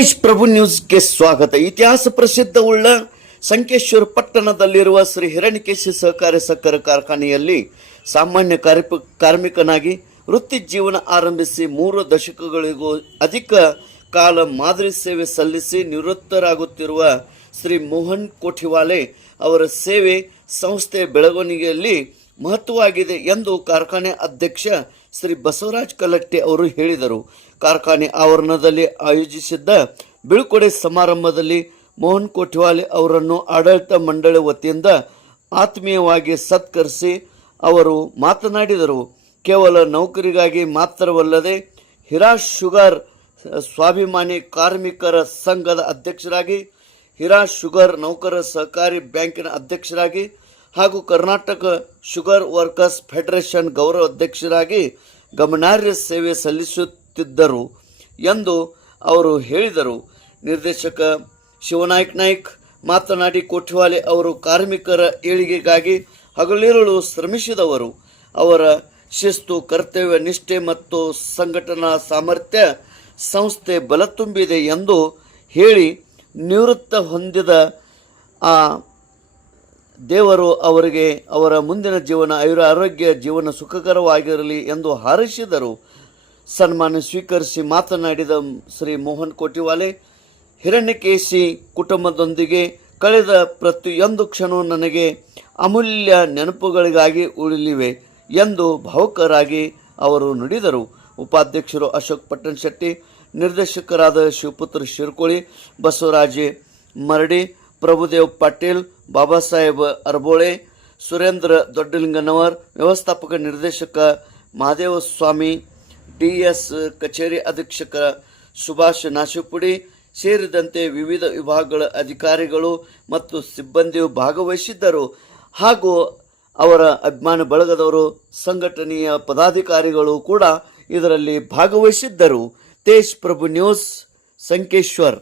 ತೇಜ್ ಪ್ರಭು ನ್ಯೂಸ್ಗೆ ಸ್ವಾಗತ. ಇತಿಹಾಸ ಪ್ರಸಿದ್ಧವುಳ್ಳ ಸಂಕೇಶ್ವರ ಪಟ್ಟಣದಲ್ಲಿರುವ ಶ್ರೀ ಹಿರಣ್ಯಕೇಶಿ ಸಹಕಾರಿ ಸಕ್ಕರೆ ಕಾರ್ಖಾನೆಯಲ್ಲಿ ಸಾಮಾನ್ಯ ಕಾರ್ಮಿಕನಾಗಿ ವೃತ್ತಿ ಜೀವನ ಆರಂಭಿಸಿ 3 ದಶಕಗಳಿಗೂ ಅಧಿಕ ಕಾಲ ಮಾದರಿ ಸೇವೆ ಸಲ್ಲಿಸಿ ನಿವೃತ್ತರಾಗುತ್ತಿರುವ ಶ್ರೀ ಮೋಹನ್ ಕೋಠಿವಾಲೆ ಅವರ ಸೇವೆ ಸಂಸ್ಥೆಯ ಬೆಳವಣಿಗೆಯಲ್ಲಿ ಮಹತ್ವವಾಗಿದೆ ಎಂದು ಕಾರ್ಖಾನೆ ಅಧ್ಯಕ್ಷ ಶ್ರೀ ಬಸವರಾಜ್ ಕಲಟ್ಟಿ ಅವರು ಹೇಳಿದರು. ಕಾರ್ಖಾನೆ ಆವರಣದಲ್ಲಿ ಆಯೋಜಿಸಿದ್ದ ಬೀಳ್ಕೊಡೆ ಸಮಾರಂಭದಲ್ಲಿ ಮೋಹನ್ ಕೋಠಿವಾಲೆ ಅವರನ್ನು ಆಡಳಿತ ಮಂಡಳಿ ವತಿಯಿಂದ ಆತ್ಮೀಯವಾಗಿ ಸತ್ಕರಿಸಿ ಅವರು ಮಾತನಾಡಿದರು. ಕೇವಲ ನೌಕರಿಗಾಗಿ ಮಾತ್ರವಲ್ಲದೆ ಹಿರಾ ಶುಗರ್ ಸ್ವಾಭಿಮಾನಿ ಕಾರ್ಮಿಕರ ಸಂಘದ ಅಧ್ಯಕ್ಷರಾಗಿ, ಹಿರಾ ಶುಗರ್ ನೌಕರರ ಸಹಕಾರಿ ಬ್ಯಾಂಕಿನ ಅಧ್ಯಕ್ಷರಾಗಿ ಹಾಗೂ ಕರ್ನಾಟಕ ಶುಗರ್ ವರ್ಕರ್ಸ್ ಫೆಡರೇಷನ್ ಗೌರವ ಅಧ್ಯಕ್ಷರಾಗಿ ಗಮನಾರ್ಹ ಸೇವೆ ಸಲ್ಲಿಸುತ್ತಿದ್ದರು ಎಂದು ಅವರು ಹೇಳಿದರು. ನಿರ್ದೇಶಕ ಶಿವನಾಯ್ಕ ನಾಯ್ಕ್ ಮಾತನಾಡಿ, ಕೋಠಿವಾಲೆ ಅವರು ಕಾರ್ಮಿಕರ ಏಳಿಗೆಗಾಗಿ ಹಗಲಿರುಳು ಶ್ರಮಿಸಿದವರು. ಅವರ ಶಿಸ್ತು, ಕರ್ತವ್ಯ ನಿಷ್ಠೆ ಮತ್ತು ಸಂಘಟನಾ ಸಾಮರ್ಥ್ಯ ಸಂಸ್ಥೆ ಬಲ ತುಂಬಿದೆ ಎಂದು ಹೇಳಿ, ನಿವೃತ್ತ ಹೊಂದಿದ ಆ ದೇವರು ಅವರಿಗೆ ಅವರ ಮುಂದಿನ ಜೀವನ ಆರೋಗ್ಯ ಜೀವನ ಸುಖಕರವಾಗಿರಲಿ ಎಂದು ಹಾರೈಸಿದರು. ಸನ್ಮಾನ ಸ್ವೀಕರಿಸಿ ಮಾತನಾಡಿದ ಶ್ರೀ ಮೋಹನ್ ಕೋಠಿವಾಲೆ, ಹಿರಣ್ಯಕೇಶಿ ಕುಟುಂಬದೊಂದಿಗೆ ಕಳೆದ ಪ್ರತಿಯೊಂದು ಕ್ಷಣವೂ ನನಗೆ ಅಮೂಲ್ಯ ನೆನಪುಗಳಿಗಾಗಿ ಉಳಿಲಿವೆ ಎಂದು ಭಾವುಕರಾಗಿ ಅವರು ನುಡಿದರು. ಉಪಾಧ್ಯಕ್ಷರು ಅಶೋಕ್ ಪಟ್ಟಣಶೆಟ್ಟಿ, ನಿರ್ದೇಶಕರಾದ ಶಿವಪುತ್ರ ಶಿರ್ಕೋಳಿ, ಬಸವರಾಜೆ ಮರಡಿ, ಪ್ರಭುದೇವ್ ಪಾಟೀಲ್, ಬಾಬಾ ಸಾಹೇಬ್ ಅರಬೋಳೆ, ಸುರೇಂದ್ರ ದೊಡ್ಡಲಿಂಗನವರ್, ವ್ಯವಸ್ಥಾಪಕ ನಿರ್ದೇಶಕ ಮಹಾದೇವಸ್ವಾಮಿ, ಡಿಎಸ್ ಕಚೇರಿ ಅಧೀಕ್ಷಕ ಸುಭಾಷ್ ನಾಶಿಪುಡಿ ಸೇರಿದಂತೆ ವಿವಿಧ ವಿಭಾಗಗಳ ಅಧಿಕಾರಿಗಳು ಮತ್ತು ಸಿಬ್ಬಂದಿಯು ಭಾಗವಹಿಸಿದ್ದರು. ಹಾಗೂ ಅವರ ಅಭಿಮಾನ ಬಳಗದವರು, ಸಂಘಟನೆಯ ಪದಾಧಿಕಾರಿಗಳು ಕೂಡ ಇದರಲ್ಲಿ ಭಾಗವಹಿಸಿದ್ದರು. ತೇಜ್ ಪ್ರಭು ನ್ಯೂಸ್, ಸಂಕೇಶ್ವರ್.